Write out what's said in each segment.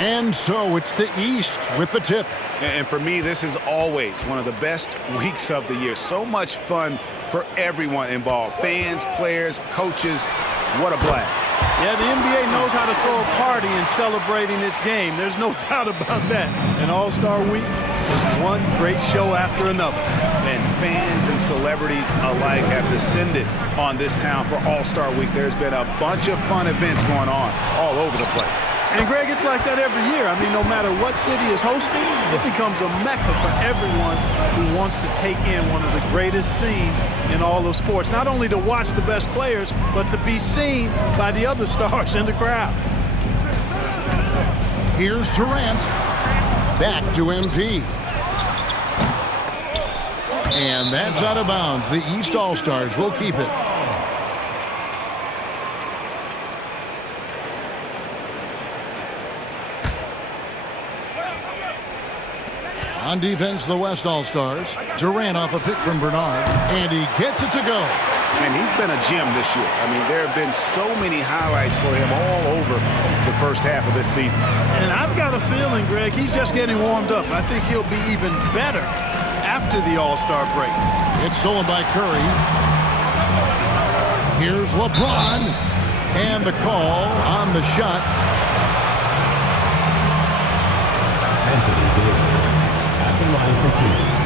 And so it's the East with the tip. And for me, this is always one of the best weeks of the year. So much fun for everyone involved. Fans, players, coaches. What a blast. Yeah, the NBA knows how to throw a party in celebrating its game. There's no doubt about that. An All-Star Week is one great show after another. And fans and celebrities alike have descended on this town for All-Star Week. There's been a bunch of fun events going on all over the place. And, Greg, it's like that every year. I mean, no matter what city is hosting, it becomes a mecca for everyone who wants to take in one of the greatest scenes in all of sports. Not only to watch the best players, but to be seen by the other stars in the crowd. Here's Durant. Back to MP. And that's out of bounds. The East All-Stars will keep it. On defense, the West All-Stars. Durant off a pick from Bernard, and he gets it to go. And he's been a gem this year. I mean, there have been so many highlights for him all over the first half of this season. And I've got a feeling, Greg, he's just getting warmed up. I think he'll be even better after the All-Star break. It's stolen by Curry. Here's LeBron, and the call on the shot. Anthony Davis at the line for two.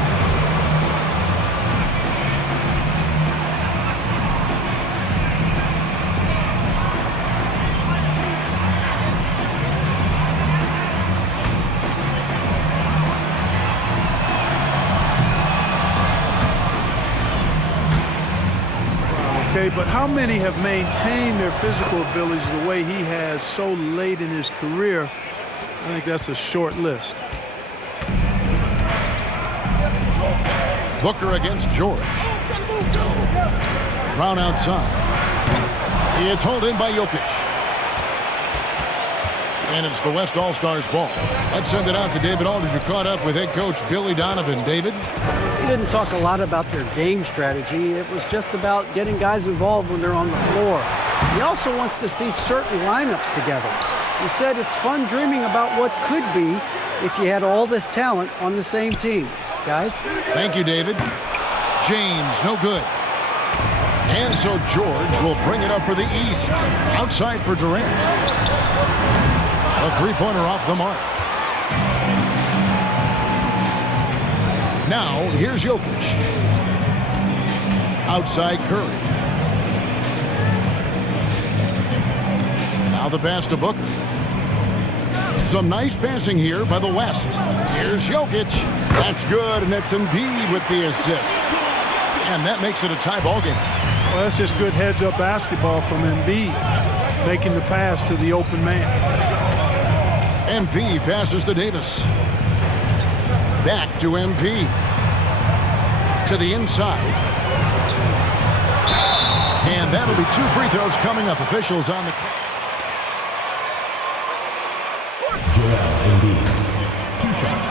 Okay, but how many have maintained their physical abilities the way he has so late in his career? I think that's a short list. Booker against George. Brown outside. It's hauled in by Jokic. And it's the West All-Stars ball. Let's send it out to David Aldridge, who caught up with head coach Billy Donovan. David? He didn't talk a lot about their game strategy. It was just about getting guys involved when they're on the floor. He also wants to see certain lineups together. He said it's fun dreaming about what could be if you had all this talent on the same team. Guys? Thank you, David. James, no good. And so George will bring it up for the East. Outside for Durant. A three-pointer off the mark. Now, here's Jokic. Outside Curry. Now the pass to Booker. Some nice passing here by the West. Here's Jokic. That's good, and it's Embiid with the assist. And that makes it a tie ball game. Well, that's just good heads-up basketball from Embiid, making the pass to the open man. MP passes to Davis. Back to MP. To the inside. And that'll be two free throws coming up. Officials on the... Joel Embiid, 2 shots.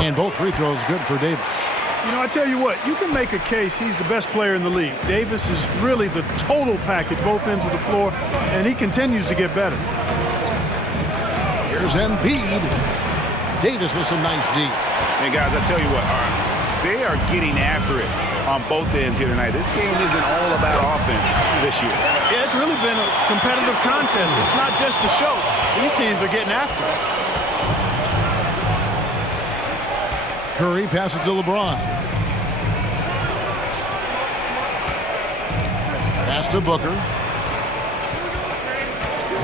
And both free throws good for Davis. You know, I tell you what, you can make a case he's the best player in the league. Davis is really the total package, both ends of the floor, and he continues to get better. Here's Embiid. Davis with some nice D. And guys, I tell you what, they are getting after it on both ends here tonight. This game isn't all about offense this year. Yeah, it's really been a competitive contest. It's not just a show. These teams are getting after it. Curry passes to LeBron. Pass to Booker.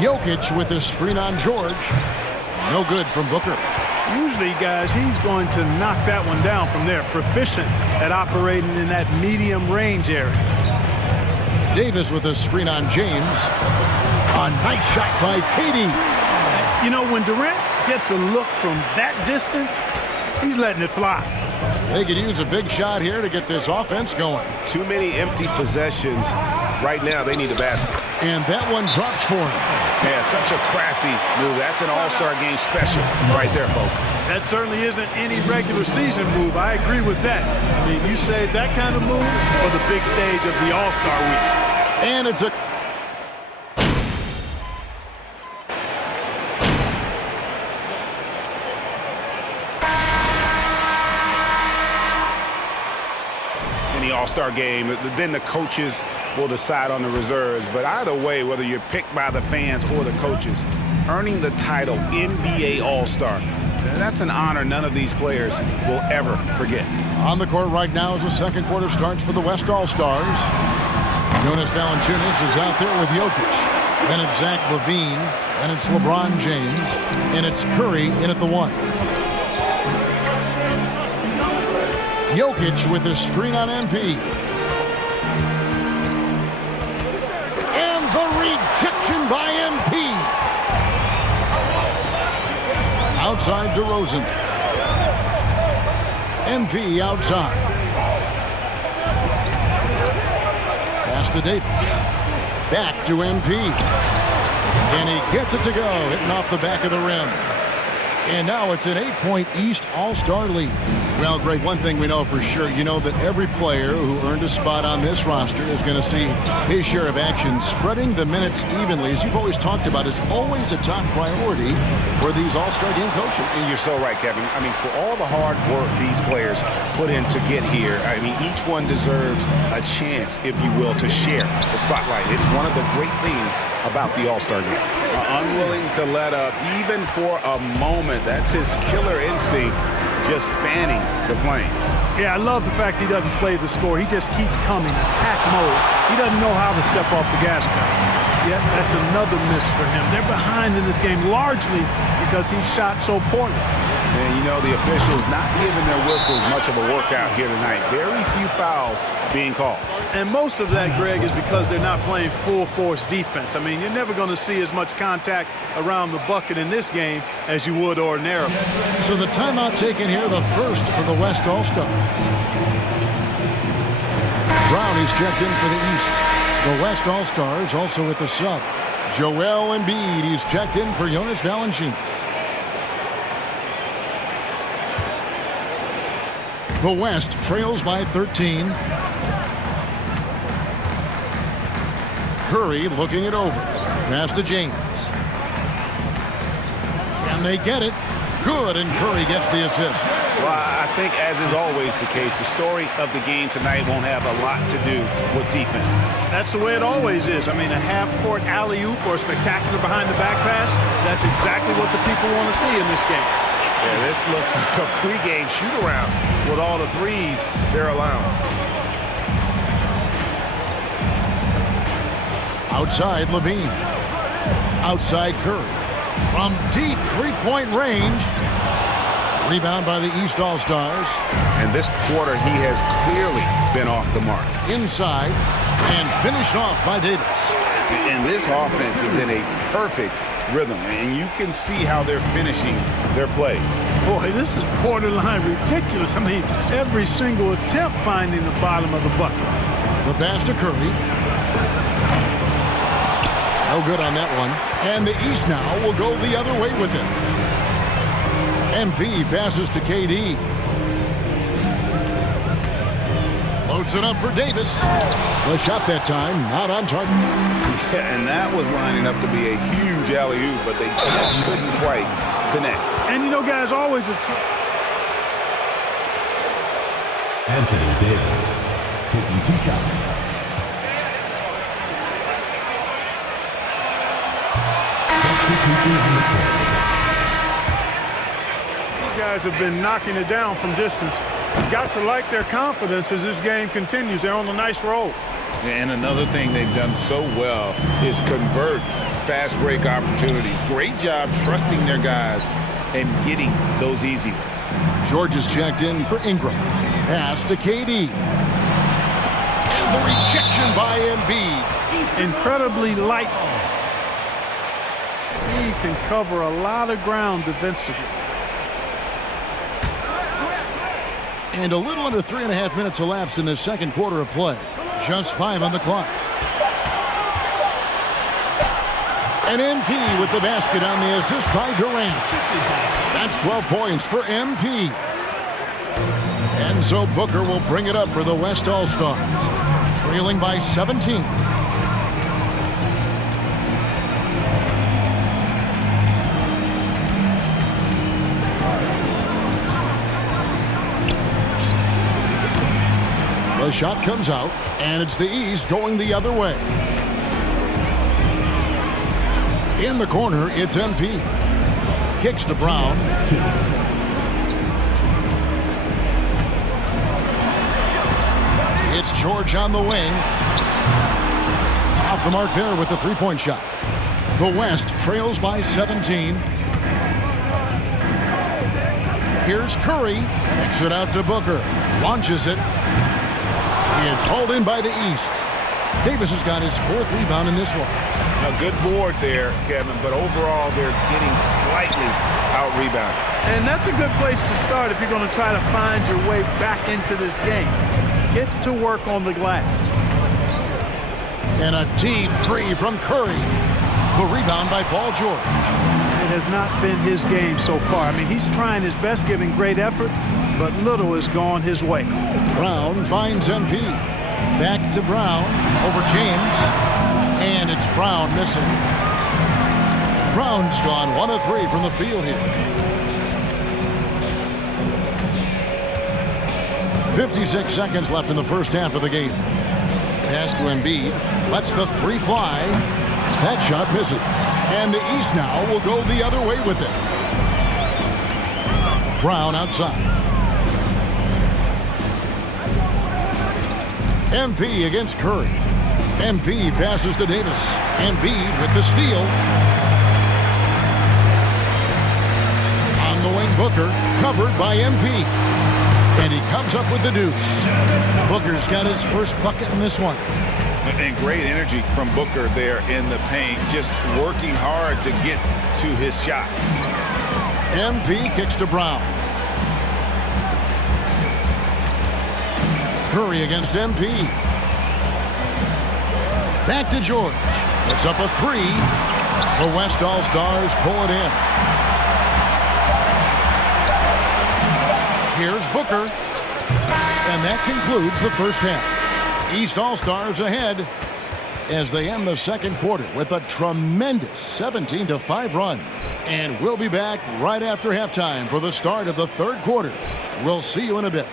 Jokic with the screen on George. No good from Booker. Usually, guys, he's going to knock that one down from there. Proficient at operating in that medium range area. Davis with a screen on James. A nice shot by KD. You know, when Durant gets a look from that distance, he's letting it fly. They could use a big shot here to get this offense going. Too many empty possessions. Right now, they need a basket. And that one drops for him. Yeah, such a crafty move. That's an all-star game special right there, folks. That certainly isn't any regular season move. I agree with that. I mean, you save that kind of move for the big stage of the All-Star week. And it's a... In the All-Star game, then the coaches will decide on the reserves. But either way, whether you're picked by the fans or the coaches, earning the title NBA All-Star, that's an honor none of these players will ever forget. On the court right now as the second quarter starts for the West All-Stars. Jonas Valanciunas is out there with Jokic. Then it's Zach LaVine. Then it's LeBron James. And it's Curry in at the 1. Jokic with his screen on MP. And the rejection by MP. Outside DeRozan. MP outside. Pass to Davis. Back to MP. And he gets it to go, hitting off the back of the rim. And now it's an 8-point East All-Star lead. Well, Greg, one thing we know for sure, you know that every player who earned a spot on this roster is going to see his share of action. Spreading the minutes evenly, as you've always talked about, is always a top priority for these All-Star game coaches. And you're so right, Kevin. I mean, for all the hard work these players put in to get here, I mean, each one deserves a chance, if you will, to share the spotlight. It's one of the great things about the All-Star game. Unwilling to let up, even for a moment. That's his killer instinct, just fanning the flame. Yeah, I love the fact he doesn't play the score. He just keeps coming, attack mode. He doesn't know how to step off the gas pedal. Yet that's another miss for him. They're behind in this game largely because he shot so poorly. And, you know, the officials not giving their whistles much of a workout here tonight. Very few fouls being called. And most of that, Greg, is because they're not playing full-force defense. I mean, you're never going to see as much contact around the bucket in this game as you would ordinarily. So the timeout taken here, the first for the West All-Stars. Brown is checked in for the East. The West All-Stars also with the sub. Joel Embiid, he's checked in for Jonas Valanciunas. The West trails by 13. Curry looking it over. Pass to James. Can they get it? Good, and Curry gets the assist. Well, I think, as is always the case, the story of the game tonight won't have a lot to do with defense. That's the way it always is. I mean, a half-court alley-oop or a spectacular behind-the-back pass, that's exactly what the people want to see in this game. Yeah, this looks like a pregame shoot-around with all the threes they're allowing. Outside LaVine. Outside Curry. From deep three-point range. Rebound by the East All-Stars. And this quarter, he has clearly been off the mark. Inside and finished off by Davis. And this offense is in a perfect rhythm, and you can see how they're finishing their plays. Boy, this is borderline ridiculous. I mean, every single attempt finding the bottom of the bucket. The pass to Curry. No good on that one. And the East now will go the other way with it. MP passes to KD. Loads it up for Davis. The shot that time, not on target. Yeah, and that was lining up to be a huge alley-oop, but they just couldn't quite connect. And, you know, guys, always Anthony Davis taking 2 shots. Substitution on the court. These guys have been knocking it down from distance. You've got to like their confidence as this game continues. They're on a nice roll. And another thing they've done so well is convert fast break opportunities. Great job trusting their guys and getting those easy ones. George is checked in for Ingram. Pass to KD. And the rejection by Embiid. Incredibly light. He can cover a lot of ground defensively. And a little under 3.5 minutes elapsed in the second quarter of play. Just 5 on the clock. And MP with the basket on the assist by Durant. That's 12 points for MP. And so Booker will bring it up for the West All-Stars, trailing by 17. The shot comes out, and it's the East going the other way. In the corner, it's MP. Kicks to Brown. It's George on the wing. Off the mark there with the three-point shot. The West trails by 17. Here's Curry. Kicks it out to Booker. Launches it. It's hauled in by the East. Davis has got his 4th rebound in this one. A good board there, Kevin, but overall they're getting slightly out-rebounded. And that's a good place to start if you're going to try to find your way back into this game. Get to work on the glass. And a deep three from Curry. The rebound by Paul George. It has not been his game so far. I mean, he's trying his best, giving great effort, but little has gone his way. Brown finds MP. Back to Brown. Over James. And it's Brown missing. Brown's gone 1 of 3 from the field here. 56 seconds left in the first half of the game. Pass to Embiid. Lets the 3 fly. That shot misses. And the East now will go the other way with it. Brown outside. MP against Curry. MP passes to Davis. Embiid with the steal. On the wing, Booker, covered by MP. And he comes up with the deuce. Booker's got his first bucket in this one. And great energy from Booker there in the paint, just working hard to get to his shot. MP kicks to Brown. Curry against MP. Back to George. It's up a 3. The West All-Stars pull it in. Here's Booker. And that concludes the first half. East All-Stars ahead as they end the second quarter with a tremendous 17-5 run. And we'll be back right after halftime for the start of the third quarter. We'll see you in a bit.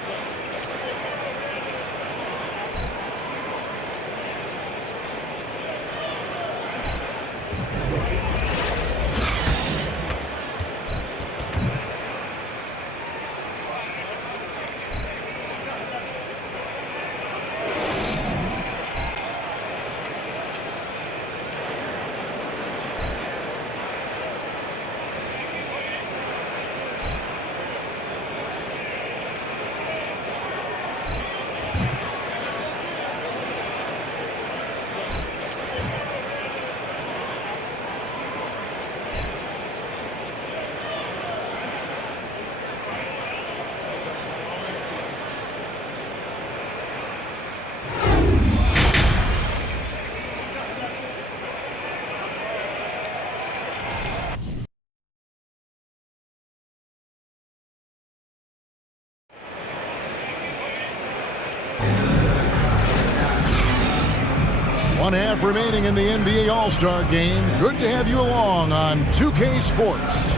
One half remaining in the NBA All-Star game. Good to have you along on 2K Sports.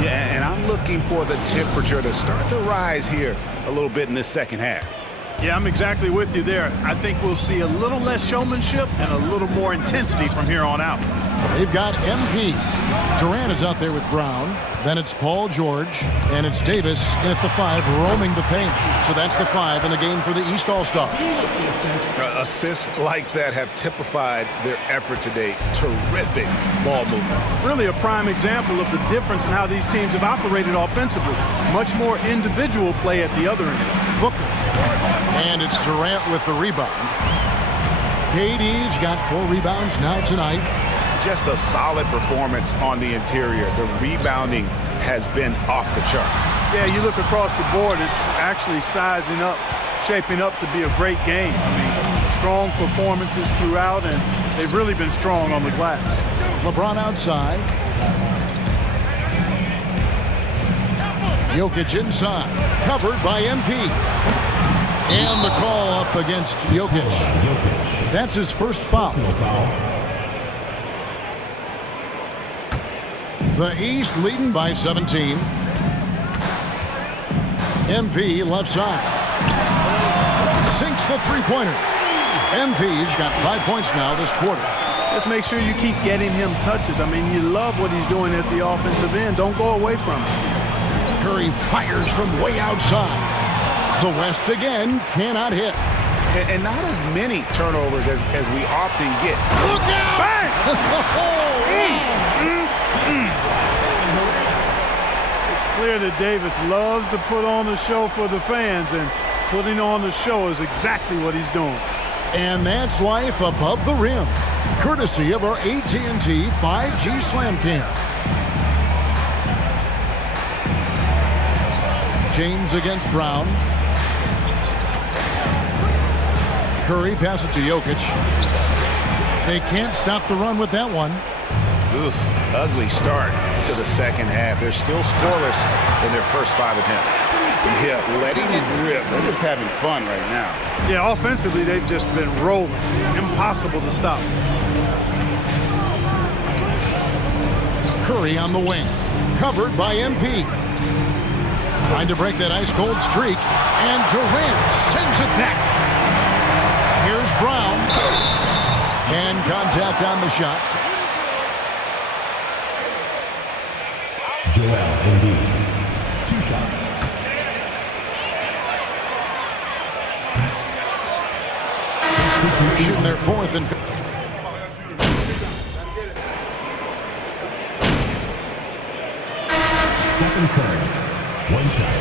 Yeah, and I'm looking for the temperature to start to rise here a little bit in this second half. Yeah, I'm exactly with you there. I think we'll see a little less showmanship and a little more intensity from here on out. They've got MP. Durant is out there with Brown. Then it's Paul George. And it's Davis in at the 5, roaming the paint. So that's the 5 in the game for the East All-Stars. Assists like that have typified their effort today. Terrific ball movement. Really a prime example of the difference in how these teams have operated offensively. Much more individual play at the other end. Booker. And it's Durant with the rebound. KD's got 4 rebounds now tonight. Just a solid performance on the interior. The rebounding has been off the charts. Yeah, you look across the board, it's actually sizing up, shaping up to be a great game. I mean, strong performances throughout, and they've really been strong on the glass. LeBron outside. Jokic inside, covered by MP. And the call up against Jokic. That's his first foul. The East leading by 17. MP left side. Sinks the three-pointer. MP's got 5 points now this quarter. Just make sure you keep getting him touches. I mean, you love what he's doing at the offensive end. Don't go away from it. Curry fires from way outside. The West again cannot hit. And not as many turnovers as we often get. Look out! Bang! It's clear that Davis loves to put on the show for the fans, and putting on the show is exactly what he's doing. And that's life above the rim, courtesy of our AT&T 5G Slam Cam. James against Brown. Curry passes to Jokic. They can't stop the run with that one. Oof, ugly start to the second half. They're still scoreless in their first 5 attempts. Yeah, letting it rip. They're just having fun right now. Yeah, offensively, they've just been rolling. Impossible to stop. Curry on the wing, covered by MP. Trying to break that ice-cold streak, and Durant sends it back. Here's Brown. And contact on the shots. Joel Embiid. 2 shots. Shooting their fourth and Stephen Curry. 1 shot.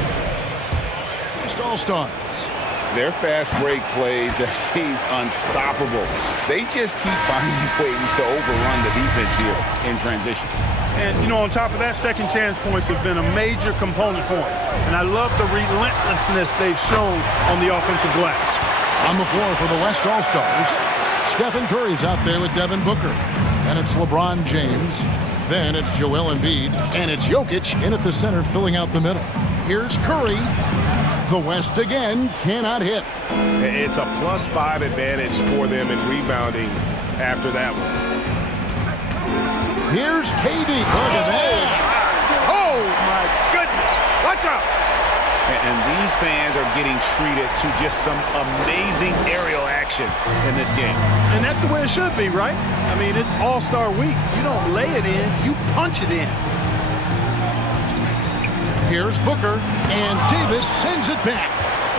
first All-Stars. Their fast break plays have seemed unstoppable. They just keep finding ways to overrun the defense here in transition. And, you know, on top of that, second chance points have been a major component for them. And I love the relentlessness they've shown on the offensive glass. On the floor for the West All-Stars, Stephen Curry's out there with Devin Booker. And it's LeBron James. Then it's Joel Embiid. And it's Jokic in at the center, filling out the middle. Here's Curry. The West again cannot hit. It's a +5 advantage for them in rebounding after that one. Here's KD. Look at that. Oh, my goodness. Watch out. And these fans are getting treated to just some amazing aerial action in this game. And that's the way it should be, right? I mean, it's All-Star Week. You don't lay it in, you punch it in. Here's Booker, and Davis sends it back.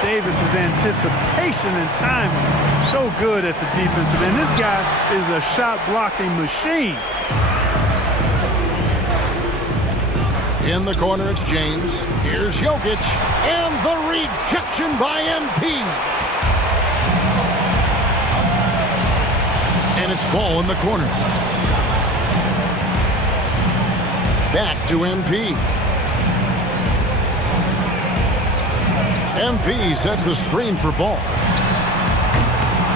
Davis's anticipation and timing, so good at the defensive end. This guy is a shot-blocking machine. In the corner, it's James. Here's Jokic, and the rejection by MP. And it's Ball in the corner. Back to MP. MP sets the screen for Ball.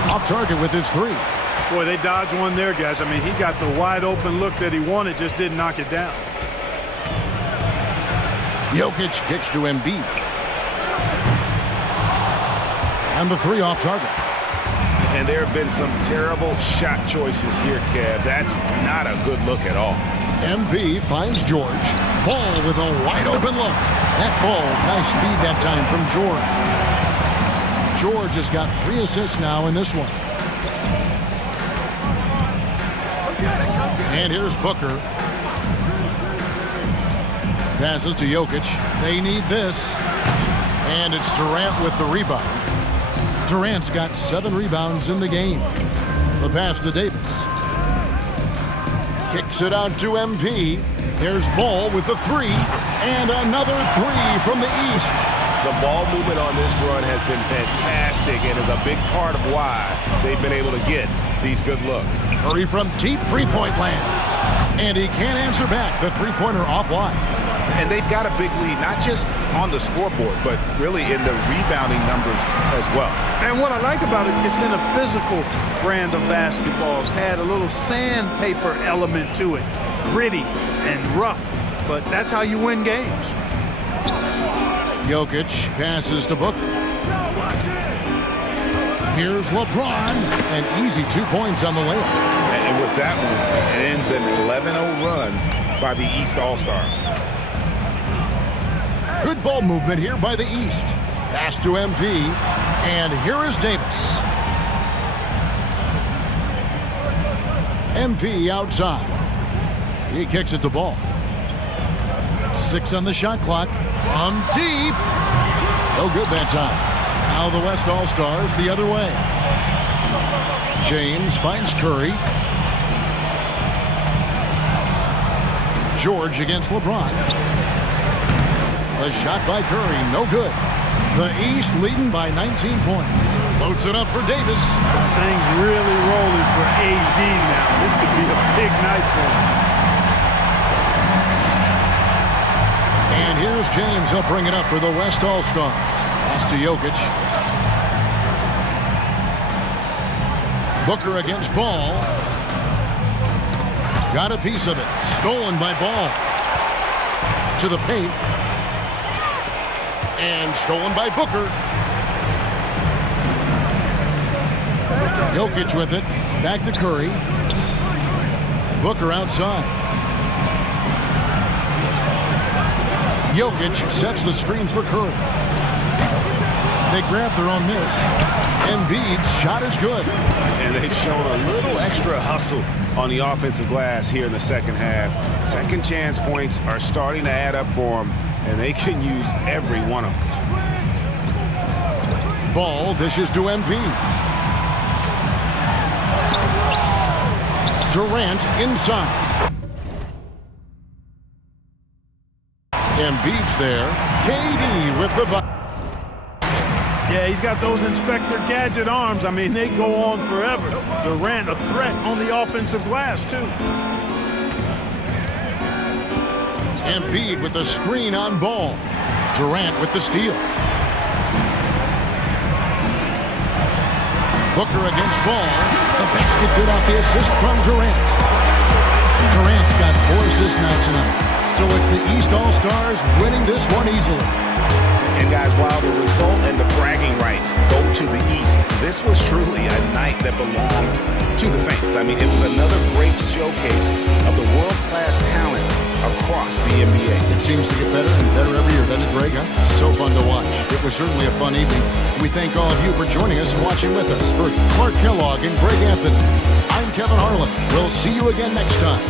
Off target with his 3. Boy, they dodged one there, guys. I mean, he got the wide-open look that he wanted, just didn't knock it down. Jokic kicks to Embiid. And the 3 off target. And there have been some terrible shot choices here, Kev. That's not a good look at all. MP finds George. Ball with a wide-open look. That ball's nice feed that time from George. George has got 3 assists now in this one. And here's Booker. Passes to Jokic. They need this. And it's Durant with the rebound. Durant's got 7 rebounds in the game. The pass to Davis. Kicks it out to MP. Here's Ball with the 3. And another 3 from the East. The ball movement on this run has been fantastic and is a big part of why they've been able to get these good looks. Curry from deep three-point land. And he can't answer back. The three-pointer offline. And they've got a big lead, not just on the scoreboard, but really in the rebounding numbers as well. And what I like about it, it's been a physical brand of basketball. It's had a little sandpaper element to it, gritty and rough, but that's how you win games. Jokic passes to Booker. Here's LeBron, an easy 2 points on the layup. And with that one, it ends an 11-0 run by the East All-Stars. Good ball movement here by the East. Pass to MP, and here is Davis. MP outside. He kicks it to Ball. 6 on the shot clock. From deep. No good that time. Now the West All-Stars the other way. James finds Curry. George against LeBron. The shot by Curry, no good. The East leading by 19 points. Loads it up for Davis. Things really rolling for AD now. This could be a big night for him. And here's James. He'll bring it up for the West All-Stars. Pass to Jokic. Booker against Ball. Got a piece of it. Stolen by Ball. To the paint. And stolen by Booker. Jokic with it. Back to Curry. Booker outside. Jokic sets the screen for Curry. They grab their own miss. Embiid's shot is good. And they've shown a little extra hustle on the offensive glass here in the second half. Second chance points are starting to add up for them, and they can use every one of them. Ball dishes to Embiid. Durant inside. Embiid's there. KD with the ball. Yeah, he's got those Inspector Gadget arms. I mean, they go on forever. Durant, a threat on the offensive glass, too. Embiid with the screen on Ball. Durant with the steal. Booker against Ball. The basket good off the assist from Durant. Durant's got 4 assists now tonight. So it's the East All-Stars winning this one easily. And guys, while the result and the bragging rights go to the East, this was truly a night that belonged to the fans. I mean, it was another great showcase of the world-class talent across the NBA. It seems to get better and better every year, doesn't it, Greg? Huh? So fun to watch. It was certainly a fun evening. We thank all of you for joining us and watching with us. For Clark Kellogg and Greg Anthony, I'm Kevin Harlan. We'll see you again next time.